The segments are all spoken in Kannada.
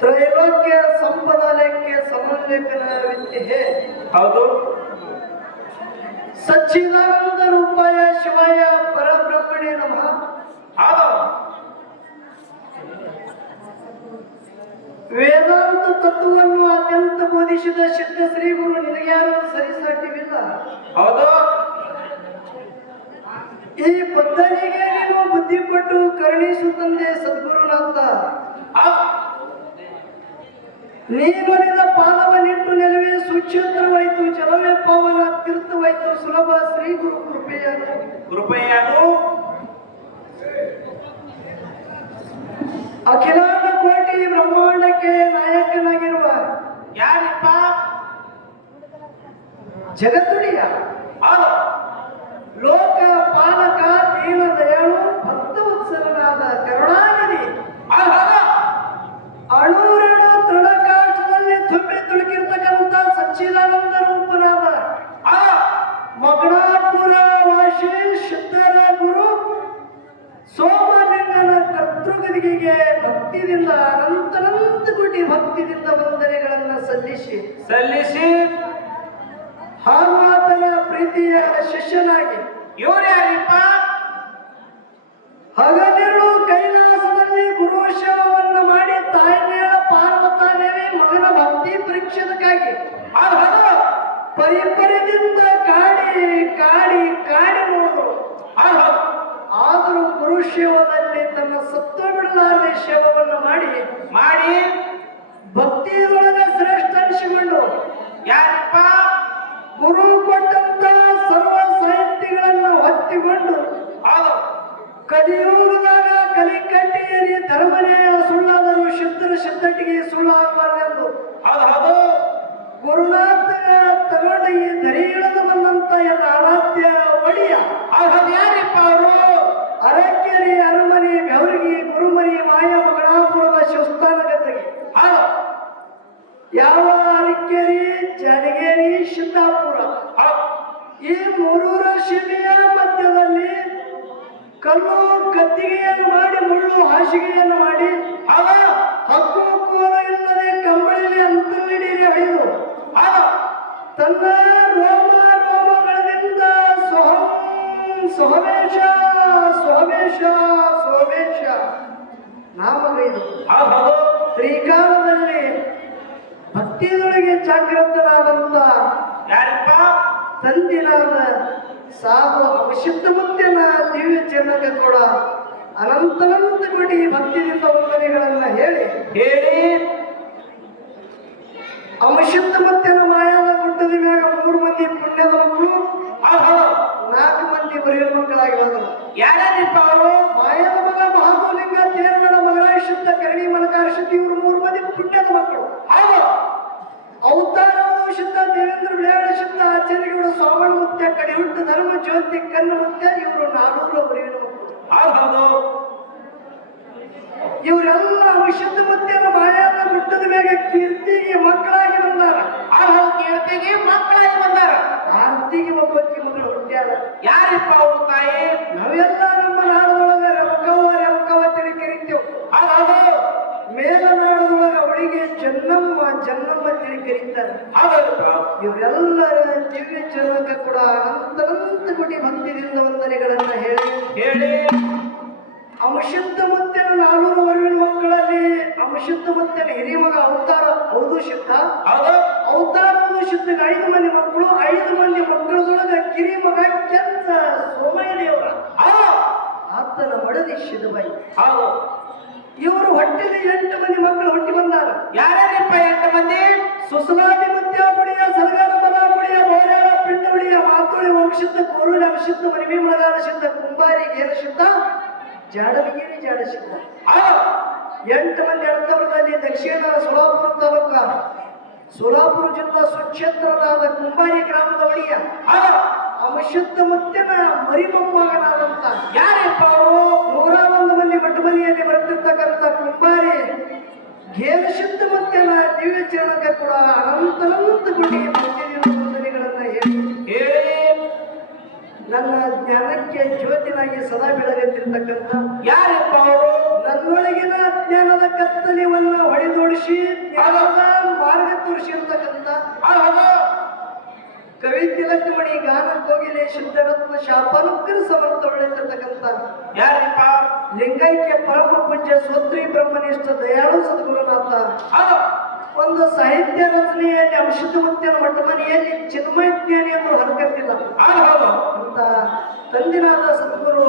ತ್ರೈಲೋಕ್ಯ ಸಂಪದಾಲಯಕ್ಕೆ ಸಮನ್ವಯಕನ ವಿದ್ಯೆ ಹೌದು ಸಚ್ಚಿದಾನಂದ ರೂಪಾಯ ಶಿವಾಯ ಪರಬ್ರಹ್ಮಣೇ ನಮಃ ಹೌದು ವೇದಾಂತ ತತ್ವವನ್ನು ಅತ್ಯಂತ ಬೋಧಿಸಿದ ಸಿದ್ಧ ಶ್ರೀ ಗುರು ನಿನಗ್ಯಾರು ಸರಿಸಾಟಿವಿಲ್ಲ ಹೌದು ಈ ಬದ್ಧನಿಗೆ ನೀನು ಬುದ್ಧಿ ಕೊಟ್ಟು ಕರುಣಿಸು ತಂದೆ ಸದ್ಗುರುನಾಥ. ಪಾದವ ನಿಟ್ಟು ನೆಲವೇ ಸುಕ್ಷೇತ್ರವಾಯಿತು ಜಲವೇ ಪಾವನ ತೀರ್ಥವಾಯಿತು ಸುಲಭ ಶ್ರೀ ಗುರು ಕೃಪೆಯ ಕೃಪೆಯಾಗು. ಅಖಿಲಾಂಡ ಕೋಟಿ ಬ್ರಹ್ಮಾಂಡಕ್ಕೆ ನಾಯಕನಾಗಿರುವ ಯಾರಪ್ಪ? ಜಗತ್ತುಡಿಯ ಲೋಕ ಕೋಟಿ ಭಕ್ತಿಯಿಂದ ವಂದನೆಗಳನ್ನು ಸಲ್ಲಿಸಿ. ಸಲ್ಲಿಸಿ. ಹಾಗೂ ಆತನ ಪ್ರೀತಿಯ ಶಿಷ್ಯನಾಗಿ. ಇವ್ರು ಯಾರಿಪ್ಪ? ಹಗಲಿರುಳು ಕೈಲಾಸದಲ್ಲಿ ಗುರು ಸೇವವನ್ನು ಮಾಡಿ ತಾಯಿನೇಳ ಪಾರ್ವತಾದೇವಿ ಮಗನ ಭಕ್ತಿ ಪರೀಕ್ಷದಕ್ಕಾಗಿ ಪರಿಪರಿದಿಂದ ಕಾಡಿ ಕಾಡಿ ಕಾಡಿ ನೋಡಿದ್ರು ಆದರೂ ಗುರು ಸೇವದಲ್ಲಿ ತನ್ನ ಸತ್ವ ಬಿಡಲಾರದೆ ಮಾಡಿ. ಮಾಡಿ. ಕಲಿಯುಗದಾಗ ಕಲಿಕಟ್ಟಿಯರಿ ಧರ್ಮನೇ ಸುಳ್ಳಾದರು ಸಿದ್ಧರ ಸಿದ್ಧಟಿಗೆ ಸುಳ್ಳಾಗಬಾರದೆಂದು. ಹೌದು ಹೌದು. ಗುರುನಾಥ ತನ್ನ ರೋಮ ರೋಮಗಳಿಂದ ಸೊಹಂ ಸ್ವಮೇಶ ಸ್ವಮೇಶ ಸೋಮೇಶ ನಾಮಗೈದು ಶ್ರೀಕಾಲದಲ್ಲಿ ಭಕ್ತಿಯೊಳಗೆ ಜಾಗೃತನಾದಂತ ಯಾರಿಪ್ಪ? ತಂದಿನಾದ ಸಾಧು ಅವಶಿದ್ಧ ಮುತ್ತಿನ ದಿವ್ಯ ಚರಣಕ್ಕೆ ಕೂಡ ಅನಂತನಂತ ಕೋಟಿ ಭಕ್ತಿಯಿಂದ ವಂದನೆಗಳನ್ನ ಹೇಳಿ. ಹೇಳಿ. ಅವಶಿದ್ಧ ಮುತ್ತಿನ ನಾಲ್ಕು ಮಂದಿ ಮಕ್ಕಳಾಗಿ ಬಂದರು ಯಾರ್ಯಾರಿಪ್ಪ ಅವರು? ಮಾಯದ ಮಗ ಮಹಾಗೋಲಿಂಗ ತೇರಗಡ ಮಗಳ ಶುದ್ಧ ಕರಣಿ ಮಲಕಾರ ಶುದ್ಧಿ ಇವರು ಮೂರು ಮಂದಿ ಪುಣ್ಯದ ಮಕ್ಕಳು. ಹೌದು. ಅವತಾರವಾದ ಶುದ್ಧ ದೇವೇಂದ್ರ ವಿಳಾಡ ಶುದ್ಧ ಆಚಾರ್ಯಗೌಡ ಸ್ವಾಮಿ ಮುತ್ಯ ಕಡಿಹುಟ್ಟ ಧರ್ಮ ಜ್ಯೋತಿ ಕನ್ನ ಮುತ್ಯ ಇವರು ನಾನೂರು ಬರೆಯುವ ಮಕ್ಕಳು. ಹೌದು ಇವರೆಲ್ಲ ಅವಶುದ್ಧ ಮುತ್ಯನ ಮಾಯಾದ ಮುಟ್ಟದ ಮೇಲೆ ಕೀರ್ತಿಗೆ ಮಕ್ಕಳಾಗಿ ಬಂದಾರ. ಆ ಕೀರ್ತಿಗೆ ಮಕ್ಕಳಾಗಿ ಬಂದಾರ. ಆರ್ತಿಗೆ ಒಬ್ಬಕ್ಕಿ ಯಾರಿಪ್ಪ ಅವರು ತಾಯಿ? ನಾವೆಲ್ಲ ನಮ್ಮ ನಾಡದೊಳಗ ರಮಕವ್ವ ರೆಮಕವ್ವ ತಿಳಿ ಕರಿತೇವೆ. ಹೌದು ಮೇಲನಾಡದೊಳಗ ಅವಳಿಗೆ ಚೆನ್ನಮ್ಮ ಚೆನ್ನಮ್ಮ ತಿಳಿ ಕರೀತಾರೆ. ಇವರೆಲ್ಲರ ದಿವ್ಯ ಚರಣಕ್ಕೆ ಕೂಡ ಅನಂತನಂತ ಕೋಟಿ ಭಕ್ತಿದಿಂದ ವಂದನೆಗಳನ್ನ ಹೇಳಿ ಹೇಳಿ. ಅಂಶುದ್ಧ ಮತ್ತೆ ನಾನೂರು ವರುವಿನ ಮಕ್ಕಳಲ್ಲಿ ಮತ್ತೆ ಹಿರಿಯ ಮಗ ಅವತಾರ ಹೌದು ಶುದ್ಧ? ಅವತಾರ ಹೌದು ಶುದ್ಧ. ಐದು ಮಂದಿ ಮಕ್ಕಳು ಐದು ಮಂದಿ ಮಕ್ಕಳದೊಳಗ ಕಿರಿ ಮಗ ಕೆಂತ ಸೋಮಯ್ಯ ದೇವರ ಹೌದು. ಆತನ ಒಡದಿ ಶಿದಬಾಯಿ ಹೌದು. ಇವರು ಹೊಟ್ಟೆಲಿ ಎಂಟು ಮಂದಿ ಮಕ್ಕಳು ಹೊಟ್ಟಿ ಬಂದಾರ. ಯಾರ್ಯಾರಿಪ್ಪ ಎಂಟು ಮಂದಿ? ಸುಸಲಾದಿ ಮುತ್ಯಾಪುಡಿಯ ಸಲಗಾರ ಬಲಾಪುಡಿಯ ಪಿಂಡ ಪಿಂಡುಡಿಯ ಮಾತುಳಿ ವಂಶುದ್ಧ ಕೋರುಳಿ ಅವಿಶುದ್ಧ ಮನಿಮಿ ಮಳಗಾರ ಶುದ್ಧ ಕುಂಬಾರಿ ಗೇರ ಶುದ್ಧ ಜಾಡವಿಗೇರಿ ಜಾಡ ಶುದ್ಧ ಹೌದು. ಎಂಟು ಮಂದಿ ಅಂತವರದಲ್ಲಿ ದಕ್ಷಿಣ ಸೋಲಾಪುರ ತಾಲೂಕ. ಸೋಲಾಪುರ ಜಿಲ್ಲಾ ಸುಕ್ಷೇತ್ರನಾದ ಕುಂಬಾರಿ ಗ್ರಾಮದ ಒಳಿಯ ಅಮಶುದ್ಧ ಮುತ್ತಿನ ಮರಿಮೊಮ್ಮಗನಾದಂತ ಯಾರಿಪ್ಪ ಅವರು ನೂರ ಒಂದು ಮಂದಿ ಮನೆಯಲ್ಲಿ ಬರುತ್ತಿರ್ತಕ್ಕಂಥ ಕುಂಬಾರಿ ಘೇರ ಶುದ್ಧ ಮುತ್ತಿನ ದಿವ್ಯ ಚರಣಕ್ಕೆ ಕೂಡ ಅನಂತನಂತ ಗುಡಿ ಭಕ್ತಿಯಿಂದ ವಂದನೆಗಳನ್ನ ಹೇಳಿ. ಹೇಳಿ ನನ್ನ ಜ್ಞಾನಕ್ಕೆ ಜ್ಯೋತಿನಾಗಿ ಸದಾ ಬೆಳಗುತ್ತಿರ್ತಕ್ಕಂಥ ಯಾರಪ್ಪ ಅವರು ಕವಿ ತಿಲಕಮಣಿ ಗಾನ ಕೋಗಿಲೆ ಶುದ್ಧರತ್ನ ಶಾಪನುಗ್ರ ಸಮರ್ಥ ಯಾರಪ್ಪ? ಯಾರಿಪ್ಪ ಲಿಂಗೈಕ್ಯ ಪರಮ ಪೂಜ್ಯ ಸ್ವತ್ರಿ ಬ್ರಹ್ಮನಿಷ್ಠ ದಯಾಳು ಸದ್ಗುರುನಾಥ. ಒಂದು ಸಾಹಿತ್ಯ ರಚನೆಯಲ್ಲಿ ಅಂಶದ ಮುತ್ತಿನ ಮಠಮನೆಯಲ್ಲಿ ಚಿನ್ಮಯ ಜ್ಞಾನಿ ಎಂದು ಹೊರಕತ್ತಿಲ್ಲ ಅಂತ ತಂದಿನಾದ ಸದ್ಗುರು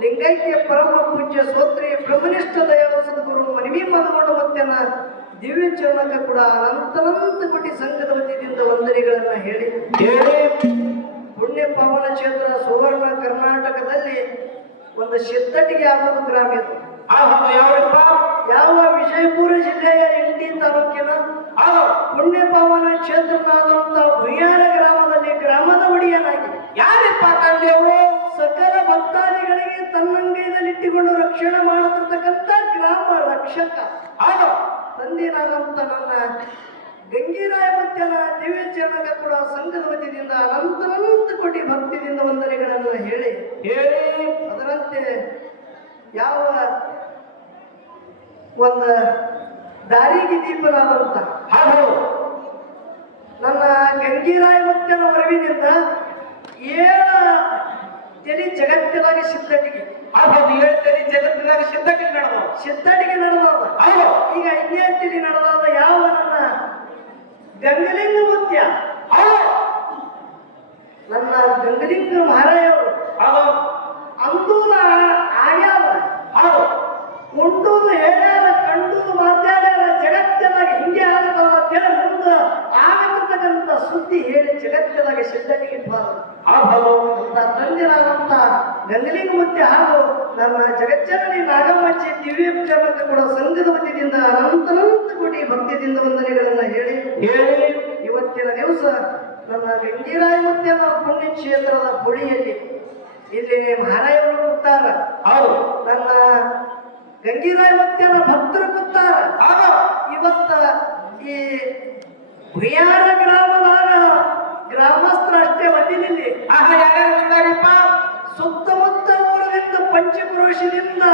ಲಿಂಗೈಕ್ಯ ಪರಮ ಪೂಜ್ಯ ಸ್ವತ್ರಿ ಬ್ರಹ್ಮನಿಷ್ಠ ದಯಾಳು ಸದ್ಗುರು ಮಲಗೊಂಡು ಮತ್ತನ ದಿವ್ಯ ಚರಣಕ್ಕೆ ಕೂಡ ಅನಂತನಂತ ಕೋಟಿ ಸಂಘದ ವತಿಯಿಂದ ವಂದನೆಗಳನ್ನ ಹೇಳಿ. ಹೇಳಿ. ಪುಣ್ಯ ಪಾವನ ಕ್ಷೇತ್ರ ಸುವರ್ಣ ಕರ್ನಾಟಕದಲ್ಲಿ ಒಂದು ಸಿದ್ಧಟಿಗೆ ಆಗೋದು ಗ್ರಾಮ ಇದು. ಯಾವಪ್ಪ ಯಾವ ವಿಜಯಪುರ ಜಿಲ್ಲೆಯ ಇಂಡಿ ತಾಲೂಕಿನ ಹೌದು ಪುಣ್ಯ ಪಾವನ ಕ್ಷೇತ್ರನಾದಂತ ಭುಯ್ಯಾರ ಗ್ರಾಮದಲ್ಲಿ ಗ್ರಾಮದ ಒಡೆಯನಾಗಿ ಯಾರಪ್ಪ ತಂದೆಯವರು? ಸಕಲ ಭಕ್ತಾದಿಗಳಿಗೆ ತನ್ನಂಗೈದಲ್ಲಿಟ್ಟುಕೊಂಡು ರಕ್ಷಣೆ ಮಾಡುತ್ತಿರ್ತಕ್ಕಂಥ ಗ್ರಾಮ ರಕ್ಷಕ. ಹೌದು. ತಂದೆನಾದಂತ ನನ್ನ ಗಂಗೀರಾಯ ಮಧ್ಯನ ದಿವ್ಯ ಚರಣಗ ಕೂಡ ಸಂಘದ ವತಿಯಿಂದ ಅನಂತನಂತ ಕೋಟಿ ಭಕ್ತಿಯಿಂದ ವಂದನೆಗಳನ್ನು ಹೇಳಿ. ಹೇಳಿ. ಅದರಂತೆ ಯಾವ ಒಂದು ದಾರಿಗೆ ದೀಪನಾದಂತ ಹೌದು. ನನ್ನ ಗಂಗೀರಾಯ ಮಧ್ಯನ ವರವಿನಿಂದ ಏಳ ತಲೆ ಜಗತ್ತಿನಾಗಿ ಸಿದ್ಧಟಿಗೆ ಹೌದು ಹೇಳ್ತೇನೆ ಜಗತ್ತಿನಾಗ ಸಿದ್ಧತೆ ನಡೆದವು. ಸಿದ್ಧಟಿಗೆ ನಡೆದವ. ಹೌದು. ಈಗ ಐದನೇ ತಿಳಿ ನಡೆದಾದ ಯಾವ ನನ್ನ ಗಂಗಲಿಂಗ ಮುತ್ಯ. ಹೌದು. ನನ್ನ ಗಂಗಲಿಂಗ ಮಹಾರಾಯವರು ಹೌದು. ಅಂದೂಲ ಆಗ್ಯಾವ ಹೌದು. ಉಂಡುದು ಹೇಳ್ಯಾರ ಕಂಡುದು ಮಾತಾಡ್ಯಾರ ಜಗತ್ತಿನಾಗ ಹಿಂಗೆ ಆಗತ್ತವ ಅಂತೇಳಿ ಮುಂದೆ ಆಗತಕ್ಕಂಥ ಸುದ್ದಿ ಹೇಳಿ ಜಗತ್ತಿನಾಗ ಸಿದ್ಧನಿಗೆ ಬಾರ ಹೌದು. ಅಂತ ತಂದಿರಾದಂತ ಗಂಗಲಿಂಗ ಮುತ್ಯ ಹಾಗೂ ನಮ್ಮ ಜಗಜ್ಜನನಿ ನಾಗಮ್ಮಚ್ಚಿ ದಿವ್ಯ ಚರಣಕ್ಕೆ ಕೂಡ ಸಂಘದ ವತಿಯಿಂದ ಅನಂತ ಕೋಟಿ ಭಕ್ತಿಯಿಂದ ವಂದನೆಗಳನ್ನ ಹೇಳಿ ಹೇಳಿ. ಇವತ್ತಿನ ದಿವಸ ನನ್ನ ಗಂಗೀರಾಯ ಮುತ್ಯನ ಪುಣ್ಯ ಕ್ಷೇತ್ರದ ಬುಳಿಯಲ್ಲಿ ಇಲ್ಲಿ ಮಹಾರಾಯವರು ಕೂತಾರ. ಹೌದು. ನನ್ನ ಗಂಗೀರಾಯ ಮುತ್ಯನ ಭಕ್ತರು ಕೂತಾರ. ಆಗ ಇವತ್ತ ಈ ಹುಯಾರ ಗ್ರಾಮದಾಗ ಗ್ರಾಮಸ್ಥರ ಅಷ್ಟೇ ಒದಿಲಿಲ್ಲಿ ಆಗ ಯಾರ್ಯಾರು ಬಂದಾರಿಪ್ಪ ಸುತ್ತಮುತ್ತ ಊರದಿಂದ ಪಂಚಕ್ರೋಶದಿಂದ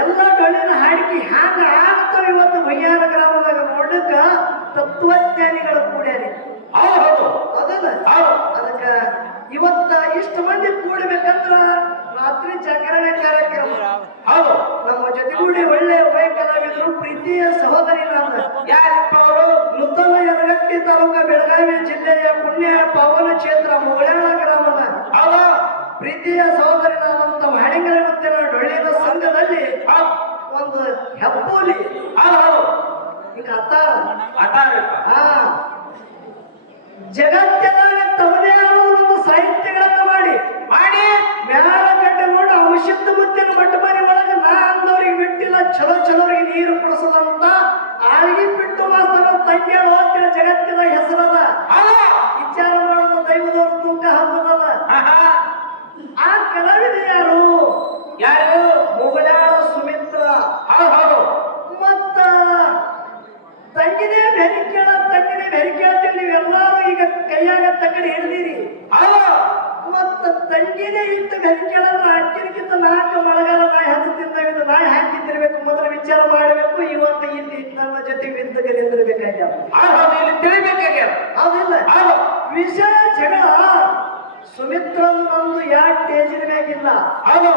ಎಲ್ಲ ಡೊಳ್ಳಿನ ಹಾಡಿಕೆ ಹ್ಯಾಂಗ ಆಗ್ತಾವ ಇವತ್ತು ಬಯ್ಯಾರ ಗ್ರಾಮದಾಗ ನೋಡಕ ತತ್ವಜ್ಞಾನಿಗಳು ಕೂಡ್ಯಾರಿ. ಅದಲ್ಲ ಅದಕ್ಕ ಇವತ್ತ ಇಷ್ಟು ಮಂದಿ ಕೂಡಬೇಕಂದ್ರ ರಾತ್ರಿ ಜಾಗರಣೆ ಕಾರ್ಯಕ್ರಮ. ಹೌದು. ನಮ್ಮ ಜೊತೆಗೂಡಿ ಒಳ್ಳೆ ವಯ ಕಲಾವಿದರು ಪ್ರೀತಿಯ ಸಹೋದರಿ ನಾನು ಯಾರಿಪ್ಪ ಅವರು ನೂತನ ಯರಗಟ್ಟಿ ತಾಲೂಕ ಬೆಳಗಾವಿ ಜಿಲ್ಲೆಯ ಪುಣ್ಯ ಪಾವನ ಕ್ಷೇತ್ರ ಮುಗಳಾಳ ಗ್ರಾಮದ. ಹೌದು. ಪ್ರೀತಿಯ ಸಹೋದರನಾದಂತ ವಾಣಿಗಳ ಮತ್ತೆ ಡೊಳ್ಳಿನ ಸಂಘದಲ್ಲಿ ಒಂದು ಹೆಬ್ಬೂಲಿ. ಈಗ ಅತ್ತಾರ ಹಾ ಜಗತ್ತಿನಾಗ ತಮ್ಮದೇ ಆದ ಒಂದು ಸಾಹಿತ್ಯಗಳನ್ನ ಮಾಡಿ ಮಾಡಿ ಮ್ಯಾಲ ಕಟ್ಟಿಕೊಂಡು ಔಷಧ ಮುತ್ತಿನ ಮಟ್ಟ ಮನೆ ಒಳಗೆ ನಾ ಅಂದವ್ರಿಗೆ ಬಿಟ್ಟಿಲ್ಲ ಚಲೋ ಚಲೋರಿಗೆ ನೀರು ಕುಡಿಸದಂತ ಆಳ್ಗಿ ಬಿಟ್ಟು ಮಾಸ್ತರ ತಂಗ್ಯಾಳು ಅಂತೇಳಿ ಜಗತ್ತಿನ ಹೆಸರದ ಹೌದು ವಿಚಾರ ಮಾಡೋದು ದೈವದವ್ರ ತೂಕ ಹಬ್ಬದದ ಆಹಾ. ಆ ಕಲಾವಿದ ಯಾರು ಯಾರು ಮುಗಳಾಳ ಸುಮಿತ್ರ ಹೌದು ಹೌದು ಮತ್ತ ತಂಗಿನೇ ಬೆರಿಕೇಳ ತಂಗಿನೇ ಬೆರಿಕೇಳ ನೀವೆಲ್ಲರೂ ಈಗ ಕೈಯಾಗ ತಗಡಿ ಹಿಡಿದಿರಿ ಹೌದು ಮತ್ತ ತಂಗಿನೇ ಇತ್ತು ಕೇಳಿದ್ರೆ ಅಕ್ಕಿನಕ್ಕಿಂತ ನಾಲ್ಕು ಮಳೆಗಾಲ ನಾಯಿ ಹತ್ತು ತಿಂದಾಗಿದ್ದು ನಾಯಿ ಹಾಕಿದ್ದಿರ್ಬೇಕು. ಮೊದಲು ವಿಚಾರ ಮಾಡಬೇಕು ಇವತ್ತು ಇಲ್ಲಿ ನಮ್ಮ ಜೊತೆ ವಿದ್ದಾಗ ನಿಂದಿರ್ಬೇಕಾಗ್ಯಾವ ಇಲ್ಲಿ ತಿಳಿಬೇಕಾಗ್ಯಾರ ಹೌದಿಲ್ಲ? ಹೌದು. ವಿಷಯ ಜಗಳ. ಸುಮಿತ್ರನ್ ಒಂದು ಯಾಕೆ ಟೇಜಿನ ಮ್ಯಾಗಿಲ್ಲ. ಹೌದು.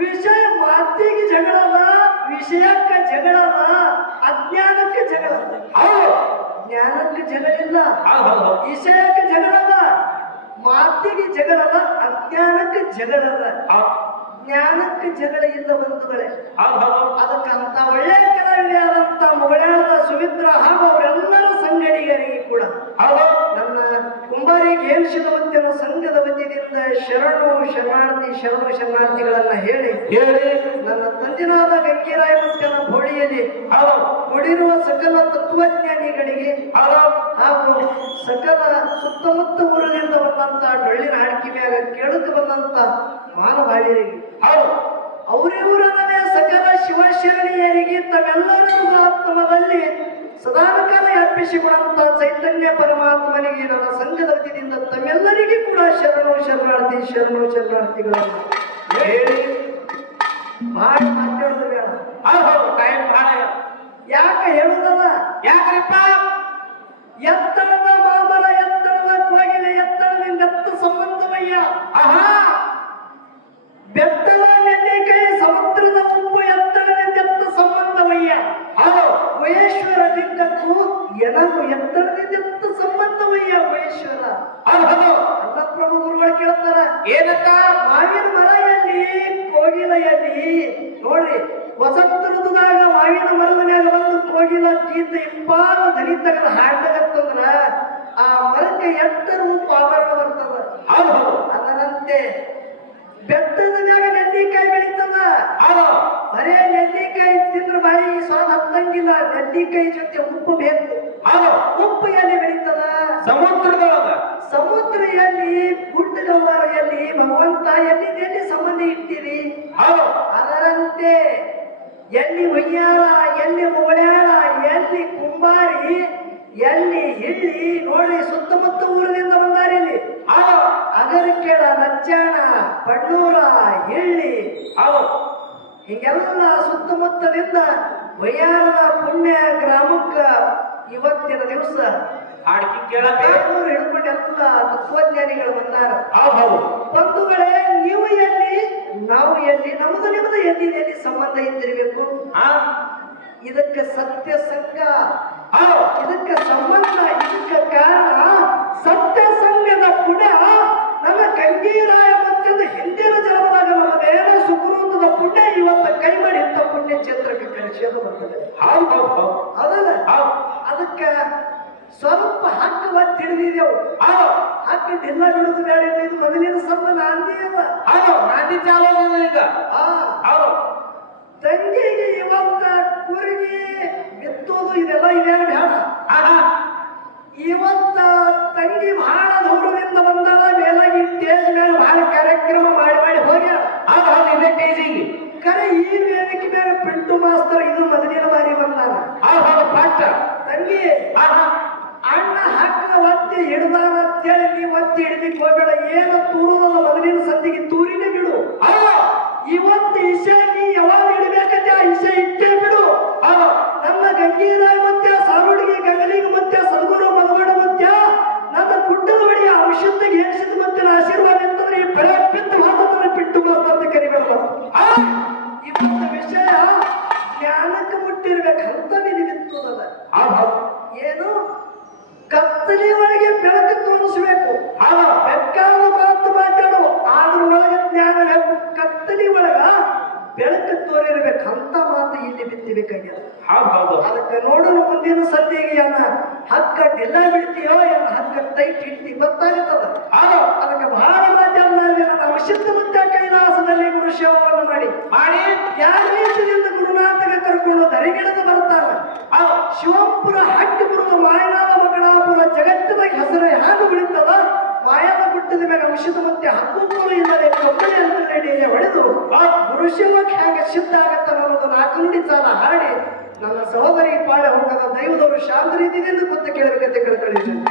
ವಿಷಯ ಮಾತಿಗೆ ಜಗಳದ ವಿಷಯಕ್ಕೆ ಜಗಳದ ಅಜ್ಞಾನಕ್ಕೆ ಜಗಳ. ಹೌದು. ಜ್ಞಾನಕ್ಕೆ ಜಗಳ ಇಲ್ಲ. ವಿಷಯಕ್ಕೆ ಜಗಳದ ಮಾತಿಗೆ ಜಗಳದ ಅಜ್ಞಾನಕ್ಕೆ ಜಗಳಲ್ಲ. ಜ್ಞಾನಕ್ಕೆ ಜಗಳ ಇಲ್ಲ ಬಂಧುಗಳೇ. ಅದಕ್ಕೆ ಅಂತ ಒಳ್ಳೆಯ ಕಲಾವಿದೆಯಾದಂತ ಮೊಗಳಾದ ಸುಮಿತ್ರ ಹಾಗೂ ಅವರೆಲ್ಲರ ಸಂಗಡಿಗರಿಗೆ ಕೂಡ. ಹೌದು. ನನ್ನ ಕುಂಬಾರಿ ಗೇಲ್ಶಿದವಂತಿನ ಸಂಘದ ಶರಣು ಶರಣಾರ್ಥಿ ಶರಣು ಶರಣಾರ್ಥಿಗಳನ್ನ ಹೇಳಿ ಹೇಳಿ. ನನ್ನ ತಂದಿನಾದ ಗಂಗೀರಾಯ ಮುತ್ತನ ಹೋಳಿಯಲ್ಲಿ ಕೂಡಿರುವ ಸಕಲ ತತ್ವಜ್ಞಾನಿಗಳಿಗೆ ಹಾಗೂ ಸಕಲ ಸುತ್ತಮುತ್ತ ಊರಿನಿಂದ ಬಂದಂತ ಡೊಳ್ಳಿನ ಹಾಡಿಕೆ ಮ್ಯಾಗ ಕೇಳುತ್ತ ಬಂದಂತ ಮಾನವಾಳಿಯರಿಗೆ. ಅವರಿವರನ್ನೇ ಸಕಲ ಶಿವಶರಣಿಯರಿಗೆ ತಮ್ಮೆಲ್ಲರಿಗೂ ಆತ್ಮದಲ್ಲಿ ಸದಾಕಾಲ ಅರ್ಪಿಸಿಕೊಡುವಂತ ಚೈತನ್ಯ ಪರಮಾತ್ಮನಿಗೆ ನನ್ನ ಸಂಘದ ವತಿಯಿಂದ ತಮ್ಮೆಲ್ಲರಿಗೂ ಕೂಡ ಶರಣು ಶರಣಾರ್ಥಿ ಶರಣು ಶರಣಾರ್ಥಿಗಳನ್ನು ಹೇಳಿ ಮಾಡಿ. ನೆಲ್ಲಿಕಾಯಿ ಜೊತೆ ಉಪ್ಪು ಬೇಕು. ಹೌದು. ಉಪ್ಪು ಎಲ್ಲಿ ಬೆಳೀತದ? ಸಮುದ್ರದೊಳಗ. ಸಮುದ್ರ ಎಲ್ಲಿ ಗುಡ್ಡಗವ್ವ ಎಲ್ಲಿ ಭಗವಂತ ಎಲ್ಲಿ ಎಲ್ಲಿ ಸಂಬಂಧ ಇಟ್ಟಿರಿ. ಹೌದು. ಅದರಂತೆ ಎಲ್ಲಿ ಒಯ್ಯಾಳ ಎಲ್ಲಿ ಓಡ್ಯಾಳ ಎಲ್ಲಿ ಕುಂಬಾರಿ ಎಲ್ಲಿ ಹಿಳ್ಳಿ ನೋಡಿ ಸುತ್ತಮುತ್ತ ಊರಿನಿಂದ ಬಂದಾರ ಇಲ್ಲಿ. ಅಗರಕೇಳ ನಚ್ಚಾಣ ಪಣ್ಣೂರ ಹಿಳ್ಳಿ. ಹೀಗೆಲ್ಲ ಸುತ್ತಮುತ್ತಲಿಂದ ವಯ್ಯಾರದ ಪುಣ್ಯ ಗ್ರಾಮಕ್ಕ ಇವತ್ತಿನ ದಿವಸ ಹಾಡಿಕೆ ಕೇಳಕ್ಕೆ. ಹಿಡ್ಕೊಂಡು ಎಲ್ಲ ತತ್ವಜ್ಞಾನಿಗಳು ಬಂದಾರ? ಬಂಧುಗಳೇ ನೀವು ಎಲ್ಲಿ ನಾವು ಎಲ್ಲಿ ನಮ್ಮದು ನಿಮ್ಮದು ಎಲ್ಲಿ ಎಲ್ಲಿ ಸಂಬಂಧ ಇದ್ದಿರಬೇಕು? ಇದಕ್ಕೆ ಸತ್ಯ ಸಂಘ. ಇದಕ್ಕೆ ಸಂಬಂಧ ಇದಕ್ಕೆ ಕಾರಣ ಸತ್ಯ ಸಂಘದ ಪುಣ್ಯ ನಮ್ಮ ಕಂಗೀರಾಯ ಮತ್ತೊಂದು ಹಿಂದಿನ ಜನ್ಮದಾಗ ನಮ್ಮ ನೇರ ಸುಕೃತದ ಪುಣ್ಯ ಇವತ್ತು ಕೈ ಮಾಡಿ ಇಂಥ ಪುಣ್ಯ ಬರ್ತದೆ. ಹೌದು ಹೌದು ಅದಕ್ಕೆ ಸ್ವಲ್ಪ ಹಕ್ಕು ಒತ್ತಿ ಹಿಡಿದಿದ್ದೆವು ಹೌದು ದಿನ ಬಿಡುದು ಬೇಡ ಇದು ಮೊದಲಿನ ಸ್ವಲ್ಪ ನಾಂದಿ ಅಲ್ಲ ಹೌದು. ನಾಂದಿ ಚಾಲು ಅದ ಈಗ. ಹೌದು. ತಂಗಿಗೆ ಇವತ್ತ ಕುರಿಗೆ ಬಿತ್ತೋದು ಇದೆಲ್ಲ ಇದೆ ಬೇಡ ಇವತ್ತ ತಂಗಿ ಬಹಳ ದೂರದಿಂದ ಬಂದಾಳ ಮೇಲಾಗಿ ಸ್ಟೇಜ್ ಮೇಲೆ ಬಹಳ ಕಾರ್ಯಕ್ರಮ ಮಾಡಿ ಮಾಡಿ ಹೋಗ್ಯಾಳ. ಹೌದು ಇದೇ ಟೇಜಿಗೆ ಖರೆ ಈ ವೇದಿಕೆ ಮೇಲೆ ಪಿಂಟು ಮಾಸ್ತರ್ ಇದು ಮೊದಲಿನ ಬಾರಿ ಬಂದಾನ ಹೌದು ಹೌದು ಫಾಸ್ಟ್ ತಂಗಿ ಅಣ್ಣ ಹಕ್ಕ ಒತ್ತಿ ಹಿಡ್ದಾನ ಅಂತೇಳಿ ನೀ ಒತ್ತಿ ಹಿಡಿದಿಕ್ ಹೋಗ್ಬೇಡ. ಏನ ತೂರುದಲ್ಲ ಮೊದಲಿನ ಸಂದಿಗೆ ತೂರಿನೇ ಬಿಡು. ಇವತ್ತು ಇಶೆ ನೀ ಯಾವಾಗ ಇಡಬೇಕಂತೆ ಆ ಇಶೆ ಇಟ್ಟೇ ಬಿಡು. ನಮ್ಮ ಗಂಗೀರಾಯ ಮಧ್ಯ ಸಾರುಡಿಗೆ ಗಗಲಿಗೆ ಮತ್ತೆ ಸದ್ಗುರು ಮಧುಗಡ ಮತ್ತೆ ನನ್ನ ಕುಟ್ಟದ ಬಳಿ ಔಷಧಿಗೆ ಏರಿಸಿದ ಮತ್ತೆ ಆಶೀರ್ವಾದ ಅಂತಂದ್ರೆ ಈ ಬೆಳೆ ಬಿತ್ತು ಮಾತಾಡ್ತಾರೆ ಬಿಟ್ಟು ಮಾತಾಡ್ತಾ ಕರಿಬೇಕು ಇವತ್ತು ವಿಷಯ ಜ್ಞಾನಕ್ಕೆ ಮುಟ್ಟಿರ್ಬೇಕಂತ ನಿನಗಿರ್ತದಲ್ಲ ಹೌದು ಏನು? ಕತ್ತಲಿ ಒಳಗೆ ಬೆಳಕು ತೋರಿಸಬೇಕು. ಬೇಕಾದ ಮಾತು ಮಾತಾಡು. ಆದ್ರ ಒಳಗೆ ಜ್ಞಾನ ಬೇಕು. ಕತ್ತಲಿ ಒಳಗ ಬೆಳಕು ತೋರಿರ್ಬೇಕಂತ ಮಾತು ಇಲ್ಲಿ ಬಿತ್ತಿಬೇಕಾಗ್ಯದ ಅದಕ್ಕೆ ನೋಡು ಮುಂದಿನ ಸಂಧಿಗೆ ಅನ್ನ ಹಕ್ಕ ಎಲ್ಲ ಬಿಡ್ತೀಯೋ ಎಲ್ಲ ಹಕ್ಕ ಟೈಟ್ ಹಿಡ್ತಿ ಗೊತ್ತಾಗುತ್ತದ? ಅದಕ್ಕೆ ಬಹಳ ಮಾತ್ಯ ನನ್ನ ಅವಶ್ಯಕ ಮುದ್ದ ಕೈಲಾಸದಲ್ಲಿ ಸೇವವನ್ನು ಮಾಡಿ. ಮಾಡಿ. ಯಾವ ರೀತಿಯಿಂದ ಗುರುನಾಥಗ ಕರ್ಕೊಂಡು ದರಿಗಿಡದ ಬರ್ತಾನ ಹೌದು ಶಿವಪುರ ಹಟ್ಟಿಪುರದ ವಾಯನಾದ ಮಗಳಾಪುರ ಜಗತ್ತಿನಾಗ ಹೆಸರು ಹ್ಯಾಂಗ ಬಿಡುತ್ತದ ವಾಯನ ಗುಡ್ಡದ ಮೇಲೆ ಅಂಶದ ಮತ್ತೆ ಹಕ್ಕುಗಳು ಇಲ್ಲದೆ ಅಂತ ಹೊಡೆದು, ಆ ಶಿವಕ್ಕೆ ಹ್ಯಾಂಗೆ ಸಿದ್ಧ ಆಗತ್ತ ಅನ್ನೋದು ನಾಲ್ಕು ಸಾಲ ಹಾಡಿ, ನನ್ನ ಸಹೋದರಿ ಪಾಳೆ ಹೋಗದ ದೈವದವರು ಶಾಂತ ರೀತಿಯಿಂದ ಗೊತ್ತ ಕೇಳಬೇಕಂತ ಕೇಳ್ಕೊಳ್ಳಿದ್ದೀನಿ